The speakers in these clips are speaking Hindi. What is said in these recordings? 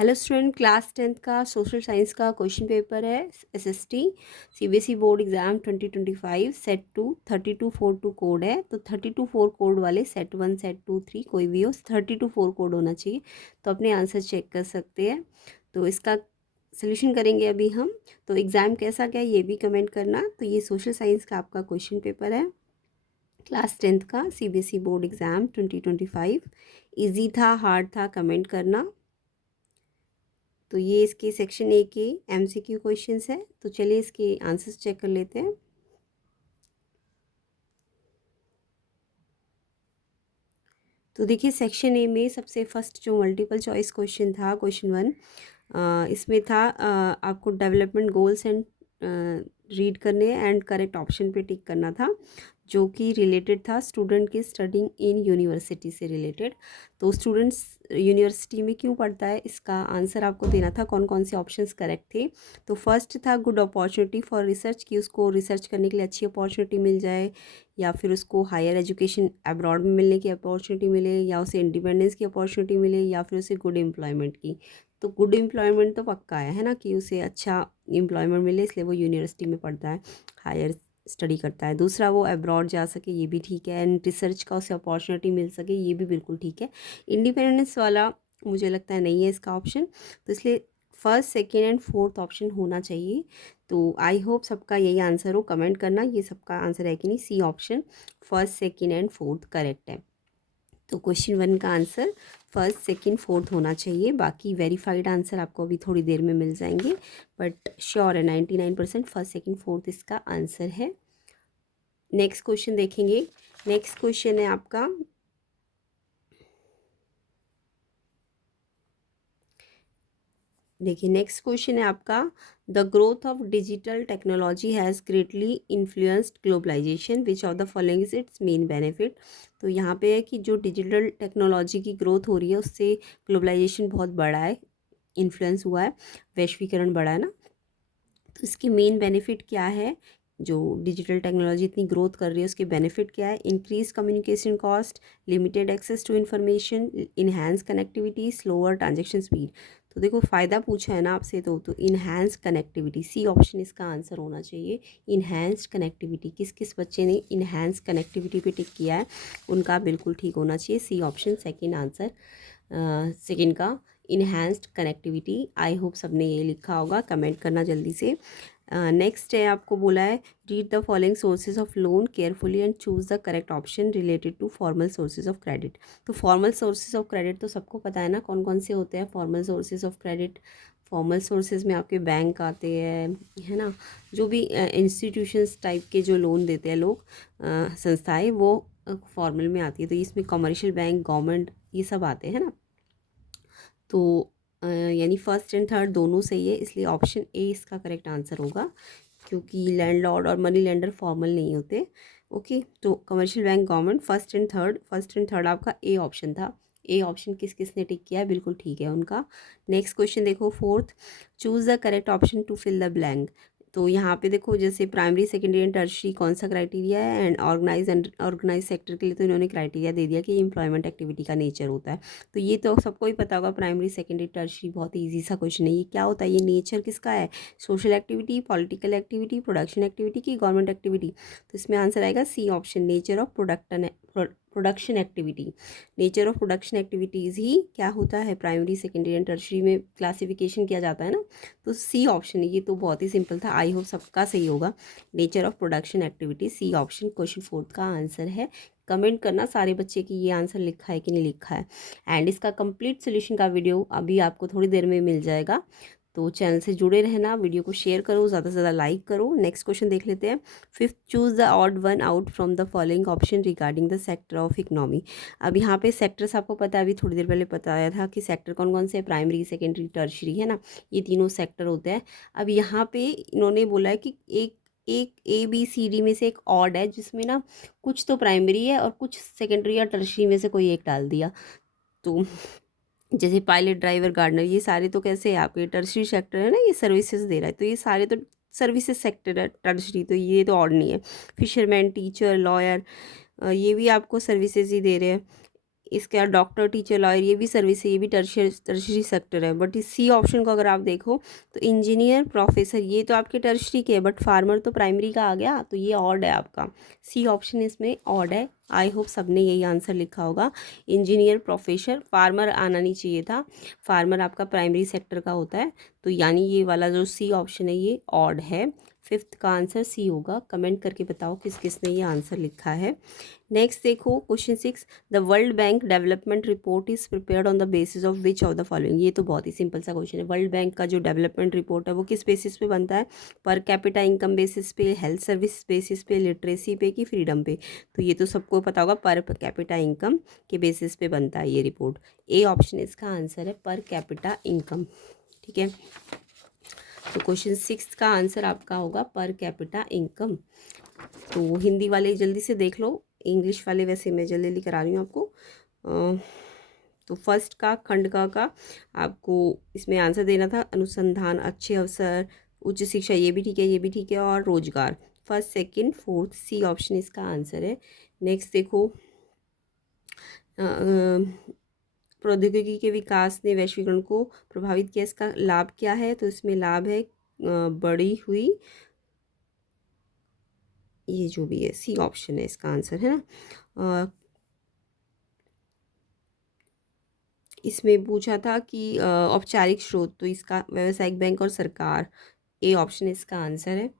हेलो स्टूडेंट, क्लास 10th का सोशल साइंस का क्वेश्चन पेपर है। SST CBSE board exam 2025 set 2 3242 code है। तो 32 कोड वाले सेट 1 सेट 2 3 कोई भी हो, 32 कोड होना चाहिए। तो अपने आंसर चेक कर सकते हैं। तो इसका सोल्यूशन करेंगे अभी हम। तो एग्ज़ाम कैसा गया ये भी कमेंट करना। तो ये सोशल साइंस का आपका क्वेश्चन पेपर है, क्लास 10th का सीबीएसई बोर्ड एग्ज़ाम 2025। ईजी था, हार्ड था, कमेंट करना। तो ये इसके सेक्शन ए के एमसीक्यू क्वेश्चंस है। तो चलिए इसके आंसर्स चेक कर लेते हैं। तो देखिए सेक्शन ए में सबसे फर्स्ट जो मल्टीपल चॉइस क्वेश्चन था, क्वेश्चन 1, इसमें था आपको डेवलपमेंट गोल्स एंड रीड करने एंड करेक्ट ऑप्शन पे टिक करना था, जो कि रिलेटेड था स्टूडेंट के स्टडिंग इन यूनिवर्सिटी से रिलेटेड। तो स्टूडेंट्स यूनिवर्सिटी में क्यों पढ़ता है, इसका आंसर आपको देना था। कौन कौन से ऑप्शंस करेक्ट थे। तो फर्स्ट था गुड अपॉर्चुनिटी फॉर रिसर्च, कि उसको रिसर्च करने के लिए अच्छी अपॉर्चुनिटी मिल जाए, या फिर उसको हायर एजुकेशन अब्रॉड में मिलने की अपॉर्चुनिटी मिले, या उसे इंडिपेंडेंस की अपॉर्चुनिटी मिले, या फिर उसे गुड एम्प्लॉयमेंट की। तो गुड एम्प्लॉयमेंट तो पक्का है ना, कि उसे अच्छा एम्प्लॉयमेंट मिले, इसलिए वो यूनिवर्सिटी में पढ़ता है, हायर स्टडी करता है। दूसरा वो अब्रॉड जा सके, ये भी ठीक है। एंड रिसर्च का उसे अपॉर्चुनिटी मिल सके, ये भी बिल्कुल ठीक है। इंडिपेंडेंस वाला मुझे लगता है नहीं है इसका ऑप्शन, तो इसलिए first second and fourth option होना चाहिए। तो आई होप सबका यही आंसर हो, कमेंट करना ये सबका आंसर है कि नहीं। C option first second and fourth correct है। तो क्वेश्चन 1 का आंसर फर्स्ट सेकंड फोर्थ होना चाहिए। बाकी वेरीफाइड आंसर आपको अभी थोड़ी देर में मिल जाएंगे, बट श्योर है 99% फर्स्ट सेकंड फोर्थ इसका आंसर है। नेक्स्ट क्वेश्चन देखेंगे। नेक्स्ट क्वेश्चन है आपका, देखिए नेक्स्ट क्वेश्चन है आपका, the growth of digital technology has greatly influenced globalisation, which of the following is its main benefit. तो यहाँ पे है कि जो डिजिटल टेक्नोलॉजी की ग्रोथ हो रही है उससे ग्लोबलाइजेशन बहुत बढ़ा है, इन्फ्लुएंस हुआ है, वैश्वीकरण बढ़ा है ना। तो इसकी मेन बेनिफिट क्या है, जो डिजिटल टेक्नोलॉजी इतनी ग्रोथ कर रही है उसके बेनिफिट क्या है। Increase communication cost, limited access to information, enhance connectivity, slower transaction speed. तो देखो फ़ायदा पूछा है ना आपसे, तो इन्हांस कनेक्टिविटी, सी ऑप्शन इसका आंसर होना चाहिए। इन्हांस्ड कनेक्टिविटी, किस किस बच्चे ने इन्हांस कनेक्टिविटी पे टिक किया है उनका बिल्कुल ठीक होना चाहिए। C option second answer, second का इन्हांस्ड कनेक्टिविटी। आई होप सबने ये लिखा होगा, कमेंट करना जल्दी से। नेक्स्ट है, आपको बोला है read the following sources of loan carefully and choose the correct option related to formal sources of credit. तो फॉर्मल सोर्सेज ऑफ क्रेडिट तो सबको पता है ना, कौन कौन से होते हैं formal sources of credit. Formal sources में आपके बैंक आते हैं, है ना, जो भी इंस्टीट्यूशंस टाइप के जो लोन देते हैं लोग, संस्थाएं, वो फॉर्मल में आती है। तो इसमें कमर्शियल बैंक, गवर्नमेंट, ये सब आते हैं ना। तो यानी फर्स्ट एंड थर्ड दोनों सही है, इसलिए ऑप्शन ए इसका करेक्ट आंसर होगा, क्योंकि लैंडलॉर्ड और मनी लेंडर फॉर्मल नहीं होते। ओके, तो commercial bank, government, first and third आपका ए ऑप्शन था। ए ऑप्शन किस किस ने टिक किया है, बिल्कुल ठीक है उनका। नेक्स्ट क्वेश्चन देखो, fourth, choose the correct option to fill the blank. तो यहाँ पे देखो, जैसे प्राइमरी सेकेंडरी एंड टर्शरी कौन सा क्राइटेरिया है, एंड ऑर्गेनाइज सेक्टर के लिए तो इन्होंने क्राइटेरिया दे दिया कि एम्प्लॉयमेंट एक्टिविटी का नेचर होता है। तो ये तो सबको ही पता होगा, प्राइमरी सेकेंडरी टर्शरी बहुत ईजी सा क्वेश्चन है। ये क्या होता है, ये नेचर किसका है, social activity, political activity, production activity की गवर्नमेंट एक्टिविटी। तो इसमें आंसर आएगा C option, nature of production activity. Nature of production activities ही क्या होता है, प्राइमरी सेकेंडरी एंड टर्शरी में क्लासिफिकेशन किया जाता है ना। तो सी ऑप्शन, ये तो बहुत ही सिंपल था, आई होप सबका सही होगा। Nature of production activity, C option question fourth का आंसर है। कमेंट करना सारे बच्चे की ये आंसर लिखा है कि नहीं लिखा है। एंड इसका कंप्लीट सोल्यूशन का वीडियो अभी आपको थोड़ी देर में मिल जाएगा। तो चैनल से जुड़े रहना, वीडियो को शेयर करो, ज़्यादा से ज़्यादा लाइक करो। नेक्स्ट क्वेश्चन देख लेते हैं। Fifth, choose the odd one out from the following option regarding the sector of economy. अब यहाँ पे सेक्टर्स आपको पता है, अभी थोड़ी देर पहले बताया था कि सेक्टर कौन कौन से है, प्राइमरी सेकेंडरी टर्शरी, है ना, ये तीनों सेक्टर होते हैं। अब यहाँ पे इन्होंने बोला है कि एक एक ए बी सी डी में से एक ऑड है, जिसमें ना कुछ तो प्राइमरी है और कुछ सेकेंडरी या टर्शरी में से कोई एक डाल दिया। तो जैसे पायलट, ड्राइवर, गार्डनर, ये सारे तो कैसे है आपके टर्शरी सेक्टर है ना, ये सर्विसेज दे रहा है, तो ये सारे तो सर्विसेज सेक्टर है टर्शरी, तो ये तो ऑड नहीं है। फिशरमैन, टीचर, लॉयर, ये भी आपको सर्विसेज ही दे रहे हैं। इसके डॉक्टर, टीचर, लॉयर, ये भी सर्विस है, ये भी टर्शरी सेक्टर है। बट इस सी ऑप्शन को अगर आप देखो तो इंजीनियर, प्रोफेसर, ये तो आपके टर्शरी के है, बट फार्मर तो प्राइमरी का आ गया, तो ये ऑड है आपका। सी ऑप्शन इसमें ऑड है। आई होप सबने यही आंसर लिखा होगा। इंजीनियर, प्रोफेसर, फार्मर आना नहीं चाहिए था, फार्मर आपका प्राइमरी सेक्टर का होता है। तो यानी ये वाला जो सी ऑप्शन है ये ऑड है। फिफ्थ का आंसर सी होगा। कमेंट करके बताओ किस किसने ये आंसर लिखा है। नेक्स्ट देखो question 6, the world bank development report is prepared on the basis of which of the following. ये तो बहुत ही सिंपल सा क्वेश्चन है। वर्ल्ड बैंक का जो डेवलपमेंट रिपोर्ट है वो किस बेसिस पे बनता है? पर कैपिटा इनकम बेसिस पे, हेल्थ सर्विस बेसिस पे, लिटरेसी पे कि फ्रीडम पे? तो ये तो सबको पता होगा, पर कैपिटा इनकम के बेसिस पे बनता है ये रिपोर्ट। ए ऑप्शन इसका आंसर है, पर कैपिटा इनकम। ठीक है, तो क्वेश्चन 6 का आंसर आपका होगा पर कैपिटा इनकम। तो हिंदी वाले जल्दी से देख लो, इंग्लिश वाले वैसे मैं जल्दी जल्दी करा रही हूँ आपको। तो फर्स्ट का खंड का आपको इसमें आंसर देना था। अनुसंधान, अच्छे अवसर, उच्च शिक्षा, ये भी ठीक है, ये भी ठीक है, और रोजगार। First, second, fourth, C option इसका आंसर है। नेक्स्ट देखो, प्रौद्योगिकी के विकास ने वैश्वीकरण को प्रभावित किया, इसका लाभ क्या है? तो इसमें लाभ है बढ़ी हुई, ये जो भी है सी ऑप्शन है इसका आंसर, है ना। इसमें पूछा था कि औपचारिक स्रोत, तो इसका व्यावसायिक बैंक और सरकार। ए ऑप्शन इसका आंसर है।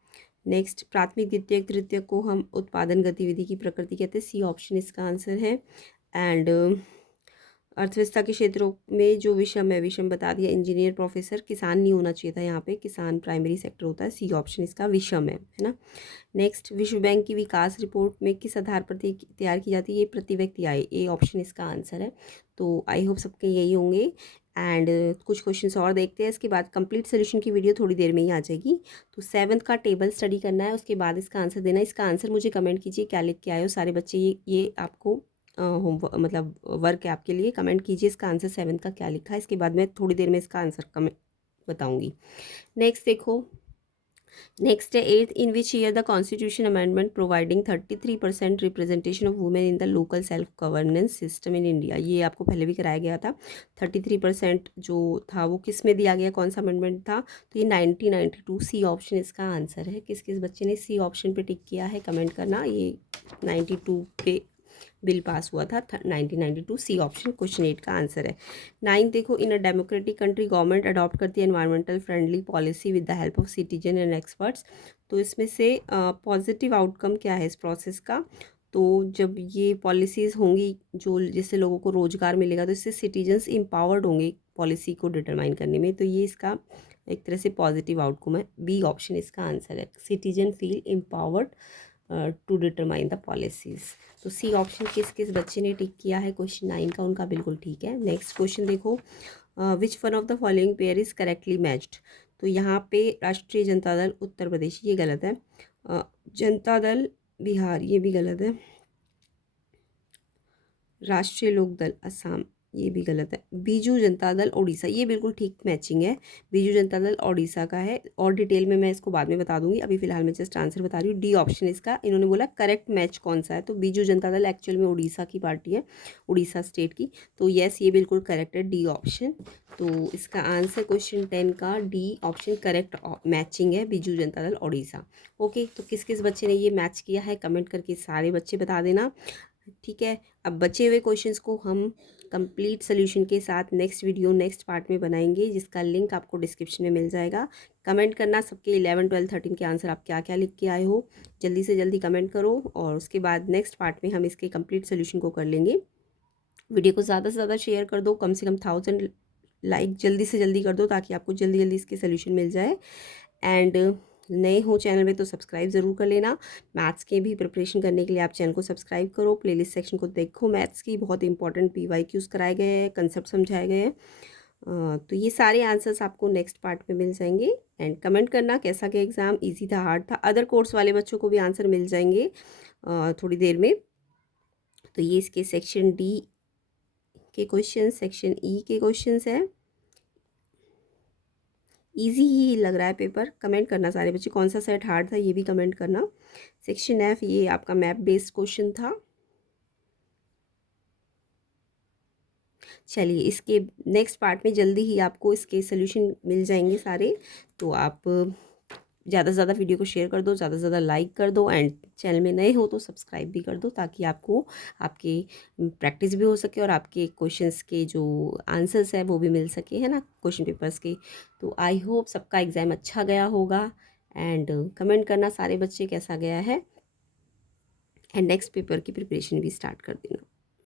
नेक्स्ट, प्राथमिक, द्वितीयक, तृतीयक को हम उत्पादन गतिविधि की प्रकृति कहते हैं। सी ऑप्शन इसका आंसर है। एंड अर्थव्यवस्था के क्षेत्रों में जो विषम है, विषम बता दिया। इंजीनियर, प्रोफेसर, किसान नहीं होना चाहिए था यहाँ पे, किसान प्राइमरी सेक्टर होता है। सी ऑप्शन इसका विषम है ना। नेक्स्ट, विश्व बैंक की विकास रिपोर्ट में किस आधार पर तैयार की जाती है? ये प्रति व्यक्ति आय। ए ऑप्शन इसका आंसर है। तो आई होप सबके यही होंगे। एंड कुछ क्वेश्चंस और देखते हैं, इसके बाद कंप्लीट सोल्यूशन की वीडियो थोड़ी देर में ही आ जाएगी। तो 7th का टेबल स्टडी करना है, उसके बाद इसका आंसर देना है। इसका आंसर मुझे कमेंट कीजिए क्या लिख के आए हो सारे बच्चे। ये आपको होम मतलब वर्क है आपके लिए। कमेंट कीजिए इसका आंसर 7th का क्या लिखा है, इसके बाद मैं थोड़ी देर में इसका आंसर कमेंट बताऊंगी। नेक्स्ट देखो, नेक्स्ट है 8th, in which year the constitution amendment providing 33% representation of women in the local self governance system in India. ये आपको पहले भी कराया गया था। 33% जो था वो किस में दिया गया, कौन सा अमेंडमेंट था? तो ये 1992। सी ऑप्शन इसका आंसर है। किस किस बच्चे ने सी ऑप्शन पे टिक किया है कमेंट करना। ये 92 पे बिल पास हुआ था 1992। सी ऑप्शन क्वेश्चन 8 का आंसर है। 9 देखो, in a democratic country government adopt करती है environmental friendly policy with the help of citizen and experts. तो इसमें से पॉजिटिव आउटकम क्या है इस प्रोसेस का? तो जब ये पॉलिसीज़ होंगी जो जिससे लोगों को रोज़गार मिलेगा, तो इससे सिटीजन्स एम्पावर्ड होंगे पॉलिसी को डिटरमाइन करने में। तो ये इसका एक तरह से पॉजिटिव आउटकम है। बी ऑप्शन इसका आंसर है, citizen feel empowered to determine the policies. तो सी ऑप्शन किस किस बच्चे ने टिक किया है क्वेश्चन 9 का, उनका बिल्कुल ठीक है। नेक्स्ट क्वेश्चन देखो, which one of the following pair is correctly matched. तो यहाँ पे राष्ट्रीय जनता दल उत्तर प्रदेश, ये गलत है। जनता दल बिहार, ये भी गलत है। राष्ट्रीय लोक दल असम, ये भी गलत है। बीजू जनता दल उड़ीसा, ये बिल्कुल ठीक मैचिंग है। बीजू जनता दल उड़ीसा का है, और डिटेल में मैं इसको बाद में बता दूंगी, अभी फिलहाल मैं जस्ट आंसर बता रही हूँ। डी ऑप्शन इसका, इन्होंने बोला करेक्ट मैच कौन सा है, तो बीजू जनता दल एक्चुअल में उड़ीसा की पार्टी है, उड़ीसा स्टेट की। तो येस, ये बिल्कुल करेक्ट है, डी ऑप्शन। तो इसका आंसर क्वेश्चन 10 का डी ऑप्शन करेक्ट मैचिंग है, बीजू जनता दल उड़ीसा। ओके, तो किस किस बच्चे ने ये मैच किया है कमेंट करके सारे बच्चे बता देना। ठीक है, अब बचे हुए क्वेश्चंस को हम कंप्लीट सोल्यूशन के साथ नेक्स्ट वीडियो नेक्स्ट पार्ट में बनाएंगे, जिसका लिंक आपको डिस्क्रिप्शन में मिल जाएगा। कमेंट करना सबके 11, 12, 13 के आंसर आप क्या क्या लिख के आए हो, जल्दी से जल्दी कमेंट करो, और उसके बाद नेक्स्ट पार्ट में हम इसके कंप्लीट सोल्यूशन को कर लेंगे। वीडियो को ज़्यादा से ज़्यादा शेयर कर दो, कम से कम 1000 लाइक जल्दी से जल्दी कर दो, ताकि आपको जल्दी जल्दी इसके सोल्यूशन मिल जाए। एंड नए हो चैनल में तो सब्सक्राइब ज़रूर कर लेना। मैथ्स के भी प्रिपरेशन करने के लिए आप चैनल को सब्सक्राइब करो, प्लेलिस्ट सेक्शन को देखो, मैथ्स की बहुत इंपॉर्टेंट PYQs कराए गए हैं, कंसेप्ट समझाए गए हैं। तो ये सारे आंसर्स आपको नेक्स्ट पार्ट में मिल जाएंगे। एंड कमेंट करना कैसा क्या एग्ज़ाम, ईजी था, हार्ड था। अदर कोर्स वाले बच्चों को भी आंसर मिल जाएंगे थोड़ी देर में। तो ये इसके सेक्शन डी के क्वेश्चन, सेक्शन ई के क्वेश्चंस है। इजी ही लग रहा है पेपर, कमेंट करना सारे बच्चे कौन सा सेट हार्ड था, ये भी कमेंट करना। सेक्शन एफ, ये आपका मैप बेस्ड क्वेश्चन था। चलिए इसके नेक्स्ट पार्ट में जल्दी ही आपको इसके सोल्यूशन मिल जाएंगे सारे। तो आप ज़्यादा से ज़्यादा वीडियो को शेयर कर दो, ज़्यादा से ज़्यादा लाइक कर दो, एंड चैनल में नए हो तो सब्सक्राइब भी कर दो, ताकि आपको आपकी प्रैक्टिस भी हो सके और आपके क्वेश्चंस के जो आंसर्स है वो भी मिल सके, है ना, क्वेश्चन पेपर्स के। तो आई होप सबका एग्ज़ाम अच्छा गया होगा, एंड कमेंट करना सारे बच्चे कैसा गया है, एंड नेक्स्ट पेपर की प्रिपरेशन भी स्टार्ट कर देना।